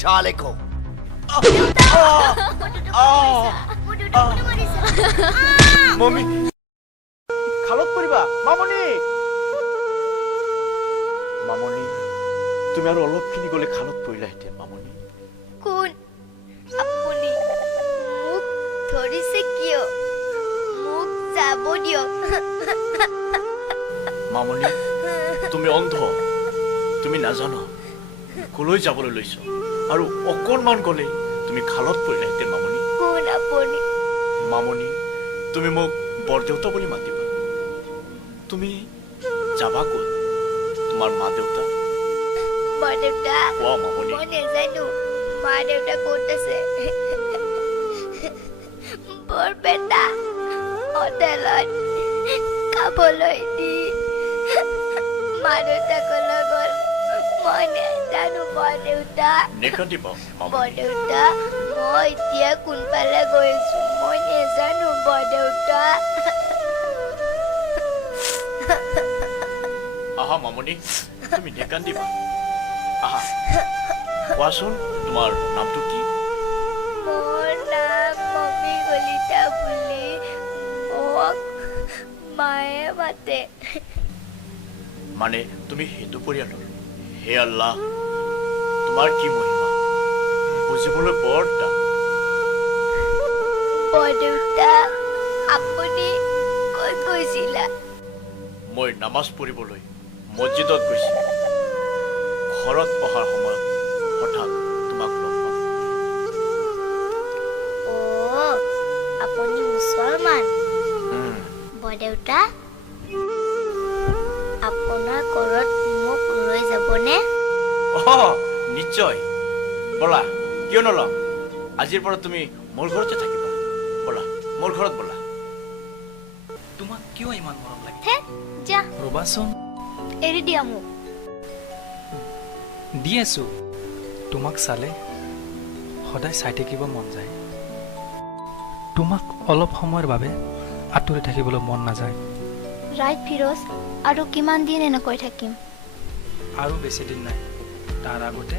साले को मम्मी खालत परिबा मामनी मामनी তুমি আৰু অলপখিনি গলে খালত পৰিলা এতিয়া মামনি কোন আপুনি মুখ ধৰিছে কিয় মুখ যাব দিয়ক মামনি তুমি অন্ধ তুমি নাজানো কলৈ যাবলৈ লৈছ আৰু অকণমান গলে তুমি খালত পৰিলা এতিয়া মামনি কোন আপুনি মামনি তুমি মোক বৰদেউতা বুলি মাতিবা তুমি যাবা ক'ত তোমাৰ মা দেউতা বৰদেউতা কোৱা মামনি মই নেজানো মা দেউতা ক'ত আছে বৰপেটা হোটেলত খাবলৈ দি মা দেউতাকৰ লগত মই নেজানো বৰদেউতা নেকাটিবা মামনি বৰদেউতা মই এতিয়া কোনফালে গৈছো মই নেজানো বৰদেউতা আহা মামনি তুমি নেকাটিবা আহা কোৱাচোন তোমাৰ নামটো কি মোৰ নাম মমি কলিতা বুলি মোক মায়ে মাতে মানে তুমি হিন্দু পৰিয়ালৰ হে আল্লাহ তোমাৰ কি মহিমা বুজিবলৈ বৰ টান বৰদেউতা আপুনি ক'ত গৈছিলা মই নামাজ পঢ়িবলৈ মছজিদত গৈছিলোঁ ঘৰত অহাৰ সময়ত হঠাৎ তোমাক লগ পালোঁ অ' আপুনি মুছলমান বৰদেউতা আপোনাৰ ঘৰত মোক লৈ যাবনে নিশ্চয় ব'লা কিয় নল'ম আজিৰ পৰা তুমি মোৰ ঘৰতে থাকিবা ব'লা মোৰ ঘৰত ব'লা তোমাক কিয় ইমান মৰম লাগে হে যা ৰবাচোন এৰি দিয়া মোক দি আছো তোমাক চালে সদায় চাই থাকিব মন যায় তোমাক অলপ সময়ৰ বাবে আঁতৰি থাকিবলৈ মন নাযায় ৰাইট ফিৰোজ আৰু কিমান দিন এনেকৈ থাকিম আৰু বেছি দিন নাই তাৰ আগতে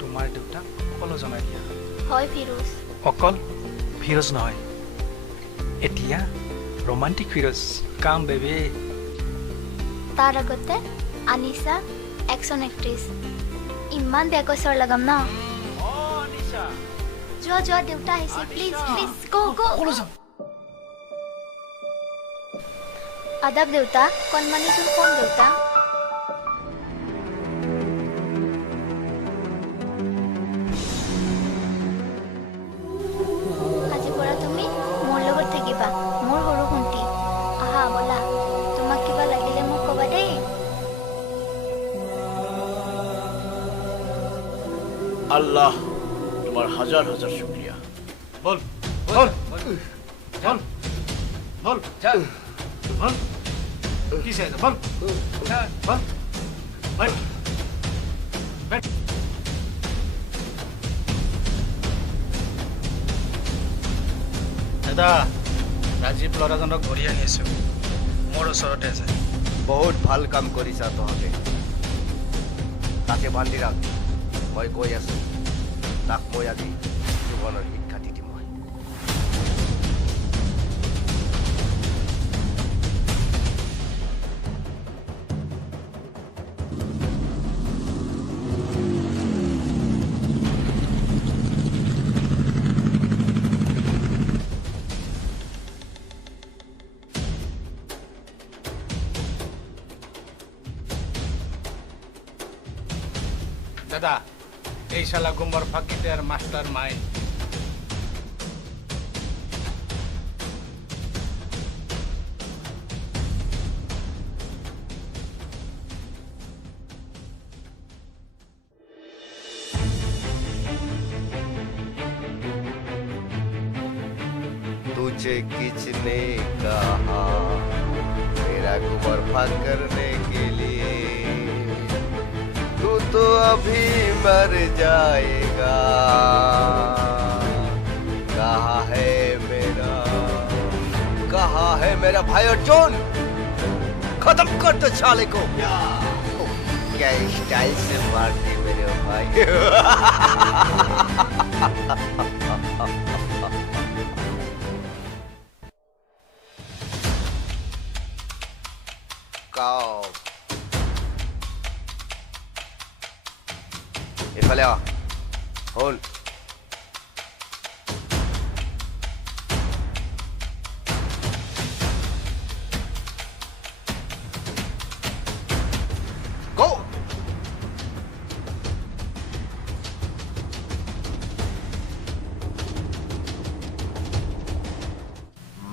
তোমাৰ দেউতাক সকলো জনাই দিয়া হয় ফিৰোজ অকল ফিৰোজ নহয় এতিয়া ৰোমান্টিক ফিৰোজ কাম বেবী তাৰ আগতে আনিছা একশ্যন এক্ট্ৰেছ ইমান বেয়াকৈ চৰ লগাম ন যোৱা দেউতা আহিছে প্লিজ প্লিজ গো আদাব দেউতা কণমানিটোৰ কোন দেউতা আজিৰ পৰা তুমি মোৰ লগত থাকিবা মোৰ সৰু ভণ্টি আহা ব'লা তোমাক কিবা লাগিলে মোক ক'বা দেই আল্লাহ তোমার হাজার হাজার শুক্রিয়া বল বল বল বল চল বল কি চাই বল বল বল দাদা ৰাজীৱ ল'ৰাজনক ধৰি আনি আছো মোৰ ওচৰতে আছে বহুত ভাল কাম কৰিছা তহঁতে তাকে বান্ধি ৰাখ মই গৈ আছো তাক মই আজি জীৱনৰ শিক্ষা দি দিম মই দাদা এই শালা গুম্বার ফাঁকিদের মাস্টার মাই तुझे किसने कहा मेरा गुमर फाक करने के लिए तू तो अभी मर जाएगा कहाँ है मेरा भाई अर्जुन खत्म कर दो साले को क्या स्टाइल से मारती मेरे रे भाई কাও এফালে আ হল গো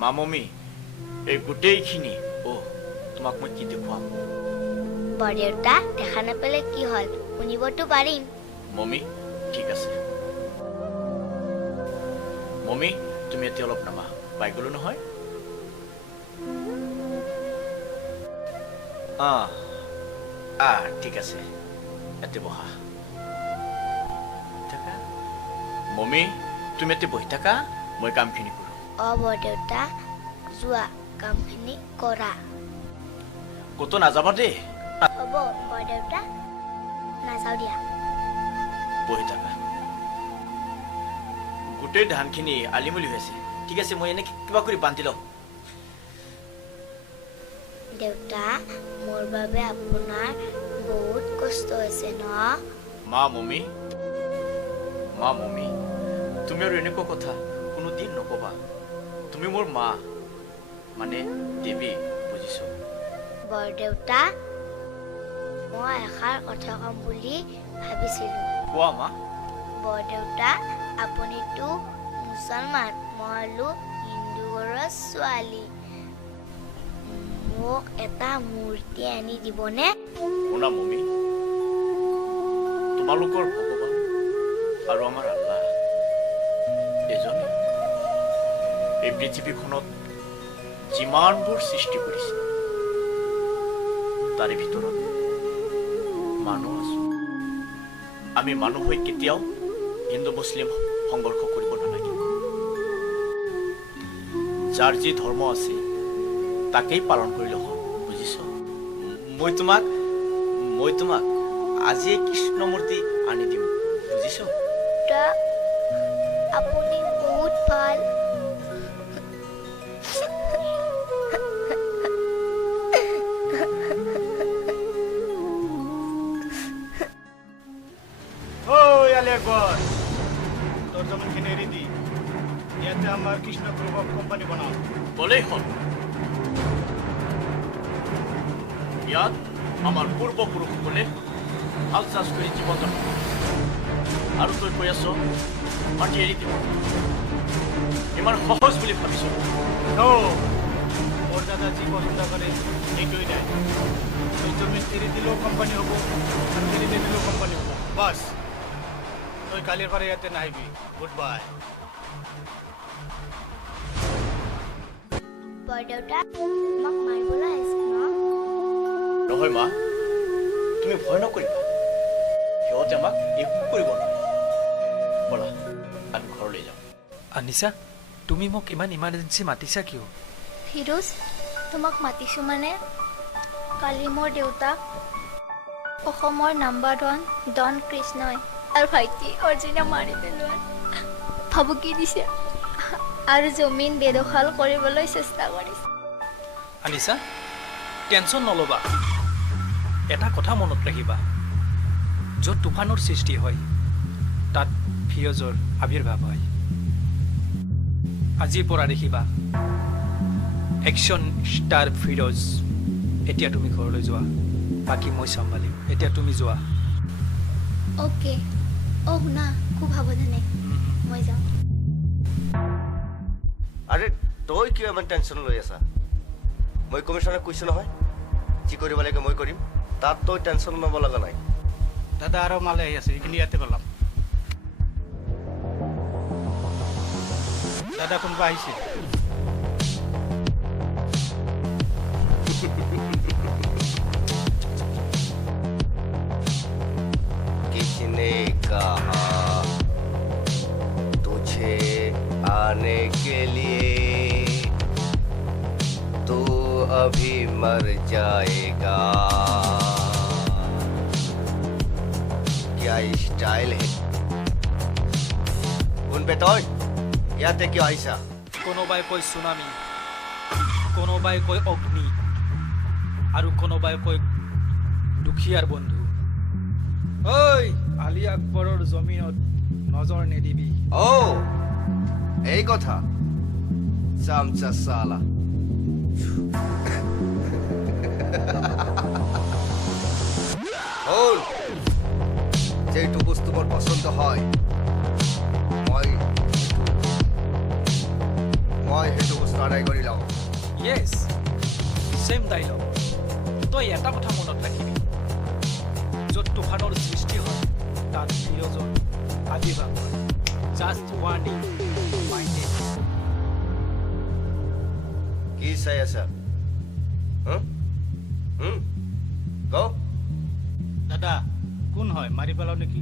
মামমি এই গোটেইখিনি তোমাক মই কি দেখুৱাম বৰদেউতা দেখা নাপালে কি হ'ল শুনিবতো পাৰিম মমি ঠিক আছে মমি তুমি এতিয়া অলপ নামা পাই গলো নহয় ঠিক আছে ইয়াতে বহা থাকা মমি তুমি ইয়াতে বহি থাকা মই কামখিনি কৰোঁ বৰদেউতা যোৱা কামখিনি কৰা ক'তো নাযাবা দেই হ'ব বৰদেউতা নাযাওঁ দিয়া বহি থাকা গোটেই ধানখিনি আলিমুলি হৈছে ঠিক আছে মই এনে কিবা কৰি বান্ধি লওঁ দেউতা মোৰ বাবে আপোনাৰ বহুত কষ্ট হৈছে ন মা মমি তুমি আৰু এনেকুৱা কথা কোনোদিন নকবা তুমি মোৰ মা মানে দেৱী বুজিছো বৰদেউতা মই এষাৰ কথা ক'ম বুলি ভাবিছিলোঁ কোৱা মা বৰদেউতা আপুনিতো মুছলমান মই হ'লো হিন্দু ঘৰৰ ছোৱালী মোক এটা মূৰ্তি আনি দিবনে শুনা মমি তোমালোকৰ ভগৱান আৰু আমাৰ আল্লাহ এজনে এই পৃথিৱীখনত যিমানবোৰ সৃষ্টি কৰিছে তাৰে ভিতৰত মানুহ আছো আমি মানুহ হৈ কেতিয়াও হিন্দু মুছলিম সংঘৰ্ষ কৰিব নালাগে যাৰ যি ধৰ্ম আছে তাকেই পালন কৰিলে হ'ল বুজিছ মই তোমাক আজি কৃষ্ণ মূৰ্তি আনি দিম বুজিছ আপুনি বহুত ভাল তোৰ জমিনখিনি এৰি দি ইয়াতে আমাৰ কৃষ্ণ গ্ৰুপ অফ কোম্পানী বনাও বলেই হ'ল ইয়াত আমাৰ পূৰ্বপুৰুষসকলে হাল চাষ কৰি জীৱন যাপন আৰু তই কৈ আছ মাটি এৰি দিব ইমান সহজ বুলি ভাবিছ মোৰ দাদা যি পচন্দ কৰে সেইটোৱেই নাই তুই জমিন এৰি দিলেও কোম্পানী হ'ব আৰু এৰি নিদিলেও কোম্পানী হ'ব বাছ তই কালিৰ পৰা ইয়াতে নাহিবি গুড বাই বৰদেউতা আমাক মাৰিবলৈ আহিছে ন নহয় মা তুমি ভয় নকৰিবা সিহঁতে আমাক একো কৰিব নোৱাৰে ব'লা আমি ঘৰলৈ যাওঁ আনিছা তুমি মোক ইমান ইমাৰ্জেঞ্চি মাতিছা কিয় ফিৰোজ তোমাক মাতিছোঁ মানে কালি মোৰ দেউতাক অসমৰ নাম্বাৰ 1 ডন কৃষ্ণই আৰু ভাইটি অৰ্জুনে মাৰি পেলোৱাত ভাবুকি দিছে আৰু জমিন বেদখল কৰিবলৈ চেষ্টা কৰিছে আনিছা টেনশ্যন নল'বা এটা কথা মনত ৰাখিবা য'ত তুফানৰ সৃষ্টি হয় তাত ফিৰোজৰ আৱিৰ্ভাৱ হয় আজিৰ পৰা দেখিবা একশ্যন ষ্টাৰ ফিৰোজ এতিয়া তুমি ঘৰলৈ যোৱা বাকী মই চম্ভালিম এতিয়া তুমি যোৱা অ'কে শুনা খুব সাৱধানে মই যাওঁ আৰে তই কিয় ইমান টেনশ্যন লৈ আছা মই কমিশ্যনাৰক কৈছোঁ নহয় যি কৰিব লাগে মই কৰিম তাত তই টেনশ্যন ল'ব লগা নাই দাদা আৰু মালে আহি আছে এইখিনি ইয়াতে পেলাম দাদা কোনোবা আহিছে किसने कहा तुझे आने के लिए तू अभी मर जाएगा क्या স্টাইল হে কোনবে তই ইয়াতে কিয় আহিছা কোনোবাই কয় সুনামি, কোনোবাই কয় অগ্নি, আৰু কোনোবাই কয় দুখীয়াৰ বন্ধু। ঐ আলী আকবৰৰ জমিনত নজৰ নিদিবি। ও এই কথা চামচা সালা হল যেইটো বস্তু মোৰ পছন্দ হয় মই সেইটো বস্তু আদায় কৰি লওঁ য়েছ, চেম ডাইলগ। তই এটা কথা মনত ৰাখিবি, য'ত তুফানৰ সৃষ্টি হয় তাত বিৰজৰ আবিৰ্ভাৱ হয়। Just warning, mind it. কি চাই আছা গ দাদা কোন হয় মাৰি পেলাও নেকি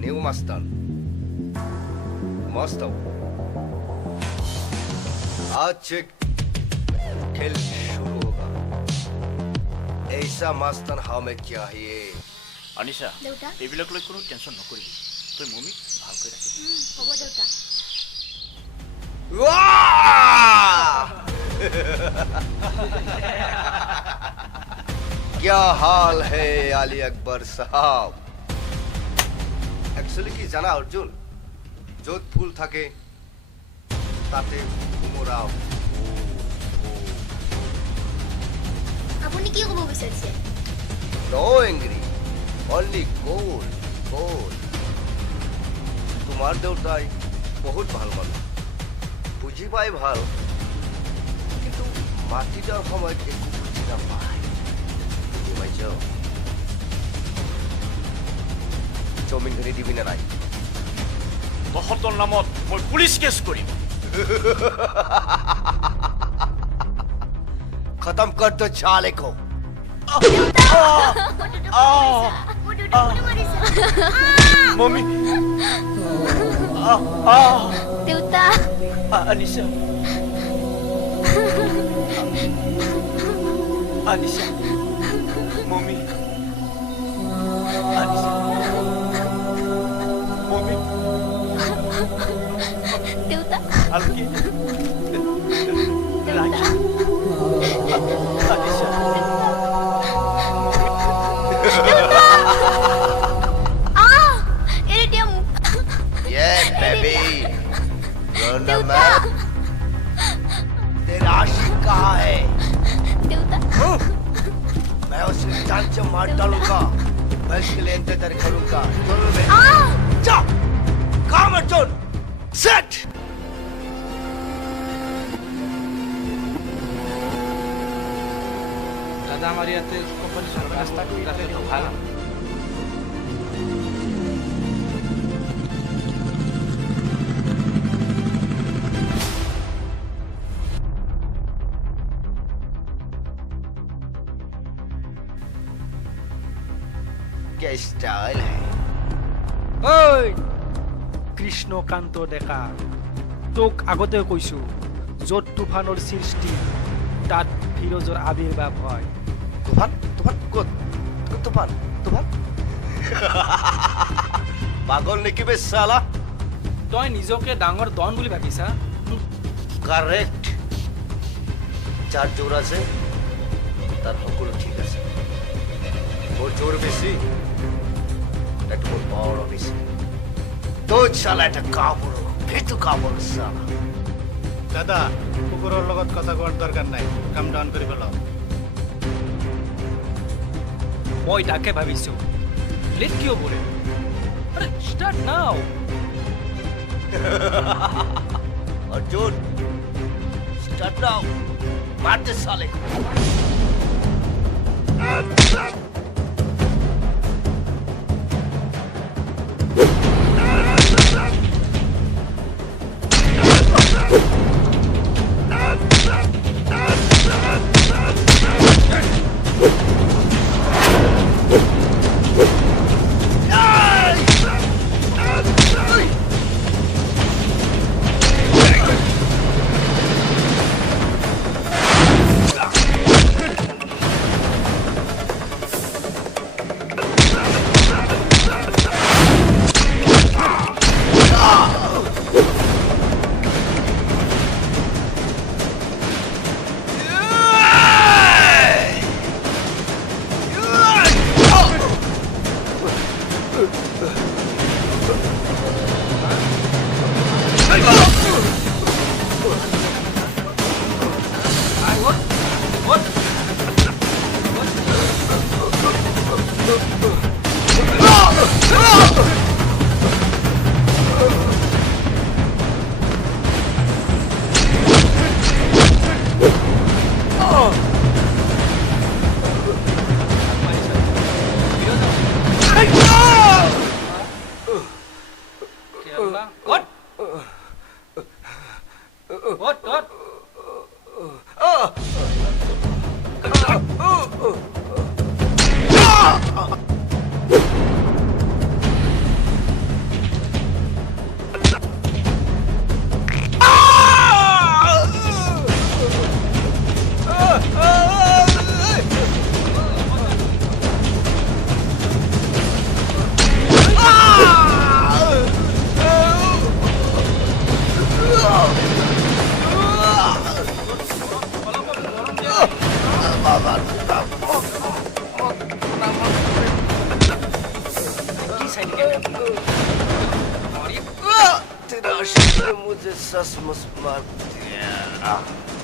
न्यू मस्तान मस्त हो आज से खेल शुरू होगा ऐसा मस्तान हमें चाहिए আনিছা দেউতা এইবিলাক লৈ কোনো টেনশ্যন নকৰিবি তই মমিক ভালকৈ ৰাখিবি হ'ব দেউতা वाह! क्या हाल है अली अकबर साहब एक्चुअली কি জানা অর্জুন যত ফুল থাকে তাতে ভুমরাও আপুনি কি ক'ব বিচাৰিছে নো এংগ্রি অনলি গোল্ড গোল্ড তোমার দেউতাই বহুত ভাল মানুষ বুঝি পাই ভাল কিন্তু মাটিটার সময়ত একো বুঝি নাপায় বুঝি পাইছ জমিনখিনি দিবি না নাই তহঁতৰ নামত মই পুলিচ কেছ কৰিম खत्म कर दो चाले को মমি দেউতা আনিছা আনিছা মমি আনিছা মমি দেউতা আলকি রাখি আনিছা এৰি দিয়া মোক ये बेबी रोना मैं तेरा आशिक कहाँ है দেউতা मैं उसे जान से मार डालूंगा मैं इसके लिए इंतजार करूंगा दोनों में जा काम अर्जुन सेट দাদা আমাৰ ইয়াতে কোম্পানী ৰাস্তাটো ৰাস্তাটো ভাল। क्या स्टाइल है ঐ কৃষ্ণকান্ত ডেকা, তোক আগতে কৈছো য'ত তুফানৰ সৃষ্টি তাত ফিৰোজৰ আবিৰ্ভাৱ হয়। तूफान तूफान कौन तूफान तूफान पागल ने की बे साला তই নিজকে ডাঙৰ ডন বুলি ভাবিছা? কারেক্ট যার জোর আছে তার সকলো ঠিক আছে মোর জোর বেশি একটু মোর বড় বেশি তো শালা এটা কাবুড়ো ভেতু কাবুড়ো শালা দাদা কুকুৰৰ লগত কথা কোৱাৰ দৰকাৰ নাই কাম ডাউন কৰি পেলাও মই তাকে ভাবিছো লেট কিয় বলে আরে start now. Arjun start now मार दे साले को तेरा आशिक ने मुझे सचमुच मार दिया